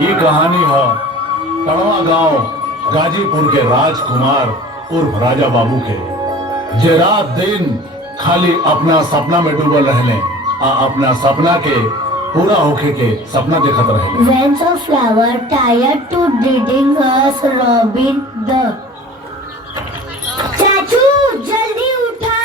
ये कहानी है तड़वा गांव गाजीपुर के राजकुमार उर्फ राजा बाबू के, जे रात दिन खाली अपना सपना में डूबल रहने आ अपना सपना के पूरा होके के सपना देखत रहे। Vents of flower tired to reading us Robin the चाचू जल्दी उठा।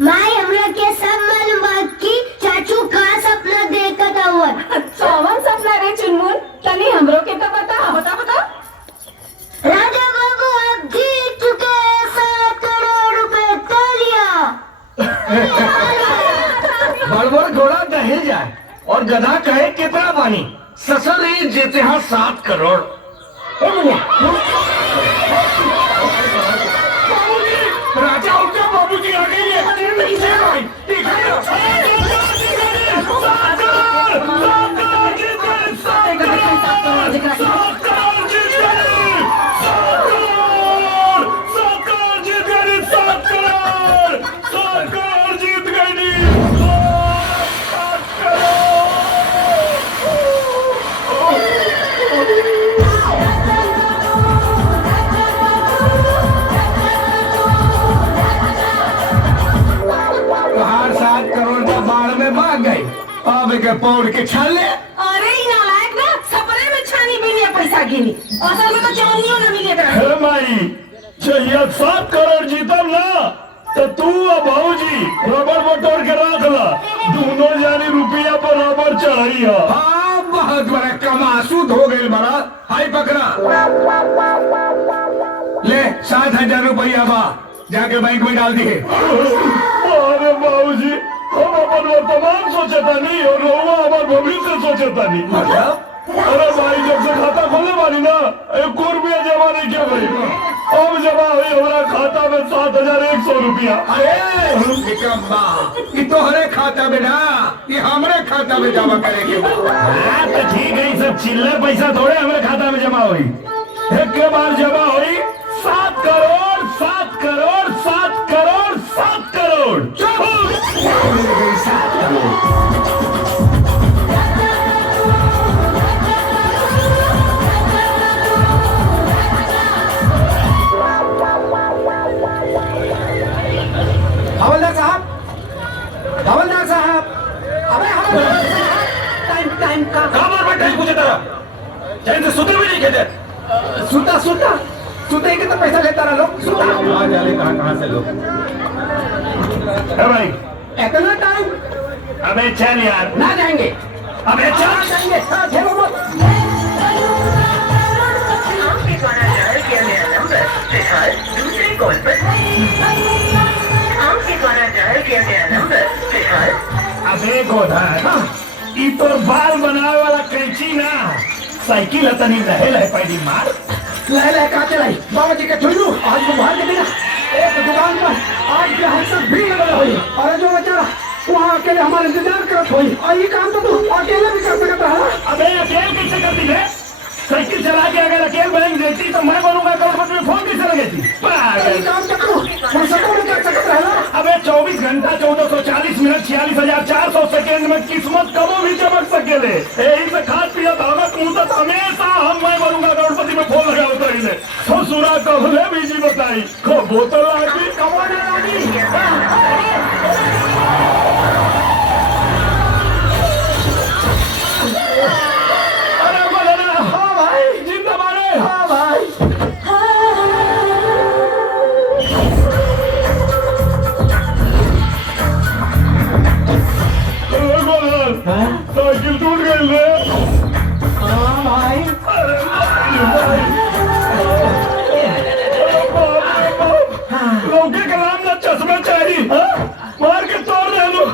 माई हमरा के सब मालूम बा कि चाचू का सपना देखत हवन। कौन सपना रे चुनमुन? तनी हमरो के तो बता बता बता। राजा बाबू अब जीत चुके 7 करोड़ रुपए तालियां। बड़बड़ घोड़ा दहे जाए और गधा कहे कितना पानी। ससुर ही जीते हैं 7 करोड़। राजा उनके बाबूजी आ गई है। अब के पौड़ के छाले। अरे ई नालायक ना सपने में छानी बिना पैसा गिनी, असल में तो जवानियों ना मिले करे। हे माई चाहिए 7 करोड़ जीतम ना तो तू और भाऊजी रबर बटोर के रख ला। दोनों जानी रुपया बराबर चढ़ी है। हाँ बहुत बड़ा कमासूद हो गए बड़ा। हाई पकड़ा ले 7,000 रुपया बा जाके बैंक में डाल दिए। अरे बाबूजी हम अपन वर्तमान सोचता नहीं और रहुआ हमार भविष्य सोचता नहीं। अरे भाई जब से खाता खोले वाली ना 1 रुपया जमा नहीं किया भाई। अब जमा हुई हमारा खाता में 7,100 रुपया। अरे तो हरे खाता में ना ये हमारे खाता में जमा करेंगे। तो ठीक है सब चिल्लर पैसा थोड़े हमारे खाता में जमा हुई। एक के बार जमा हुई 7 करोड़ 7 करोड़ 7 करोड़ 7 करोड़। हवलदार साहब अबे हवलदार साहब टाइम का कहाँ टाइम पूछे तेरा चैन से सुते भी नहीं कहते। सुते के तो पैसा लेता रहा लोग। सुता कहाँ से लोग भाई इतना टाइम। अबे चल यार ना जाएंगे। अबे चल जाएंगे खेलो मत। आपके द्वारा डायल किया गया नंबर फिलहाल दूसरे कॉल पर। आपके द्वारा डायल किया गया नंबर फिलहाल। अबे गोधार ई तो बाल बनावे वाला कैंची ना साइकिल तनी लहे पैडी मार। लहे कहाँ चलाई बाबा जी के ठुल्लू आज बुखार के दिन एक दुकान पर आज के हद भीड़ लगा हुई। अरे जो बेचारा वहाँ अकेले हमारे इंतजार करत हुई और ये काम तो तू अकेले भी कर सकता है। अबे अकेले कैसे करती है? साइकिल चला के अगर अकेले बन देती तो मैं बनूंगा करोड़पति में फोन कैसे लगेती? काम तो तू कर सकता है। अबे 24 घंटा 1440 मिनट 46,400 सेकेंड में किस्मत कबो भी चमक सकेले। यही से खाद पिया दावत मुहूर्त हमेशा मैं बनूंगा करोड़पति में फोन लगा होता ही ससुरा कबले बीजी बताई को बोतल लागी कमाने लागी। साइकिल टूट गई ले। हाँ भाई लौके का नाम ना चश्मा चाहिए मार के तोड़ दे लो।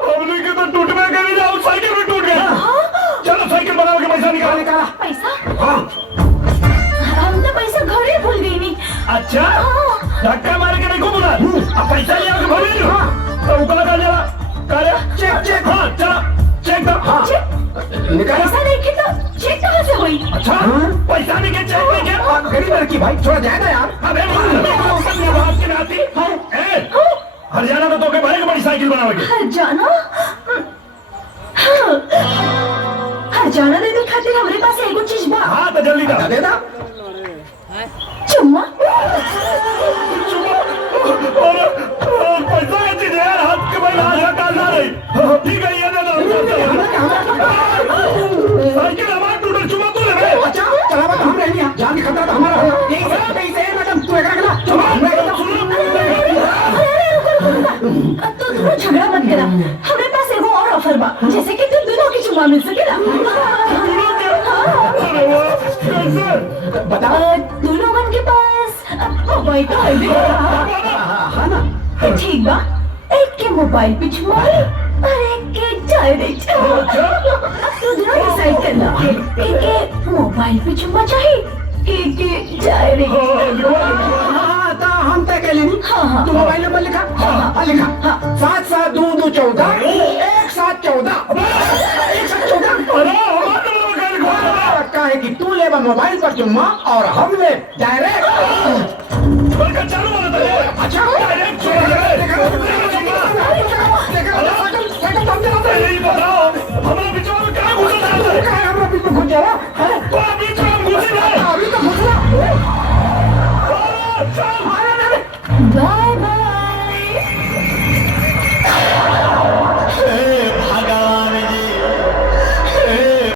हमने के तो टूटने के लिए जाओ साइकिल भी टूट गई। चलो साइकिल बनाओ के पैसा निकालने का। पैसा? हाँ हम तो पैसा घरे भूल गई नहीं। अच्छा धक्का मार के नहीं घूमना अब पैसा लिया के भूल गई। तो उकला का जरा चेक। हाँ चला चेक दो। हाँ निकाल। पैसा नहीं के तो चेक कहाँ से हुई? अच्छा पैसा नहीं के चेक नहीं के गरीब लड़की भाई थोड़ा जाएगा यार। अबे बात की नाती हरियाणा में तो के भाई बड़ी साइकिल बनाओगे। हरियाणा? निशाना देने खातिर हमरे पास एगो चीज बा। हाँ तो जल्दी दा दे दा चुम्मा। और पैसा का चीज है यार, हाथ के भाई हाथ डाल रही। ठीक है ये दे दो। साइकिल हमारा टूटल, चुमा तू ले बे। अच्छा चला बात हम रहेंगे जान की खतरा तो हमारा होगा। कैसे मैडम तू एक रखना चुमा तो दोनों झगड़ा मत करा, हमारे पास एगो और ऑफर बा, जैसे कि तुम दोनों की चुम्मा मिल सकेला। अरे वाह कैसे बता तू लोगन के पास मोबाइल तो है भी। हाँ ना ठीक बा, एक के मोबाइल पे चुम्मा और एक के डायरेक्ट। अब तू दोनों डिसाइड करना, एक के मोबाइल पे चुम्मा चाहिए, एक के डायरेक्ट। हाँ तो हम तय कर लेनी। हाँ। तू मोबाइल नंबर लिखा। हाँ लिखा। 7-7-2-2-14 1-7-14 1-7-14। अरे हमारा नंबर का है कि तू लेबा मोबाइल पर चुम्मा और हम ले डायरेक्ट। बड़का चालू वाला था ये। अच्छा डायरेक्ट चुमा ले। यही बताओ हमारा बीच में क्या घुसा था? हमारा बीच में घुस जावा। तो बीच में हम घुसे ना। अभी तो घुसला। चल बाय।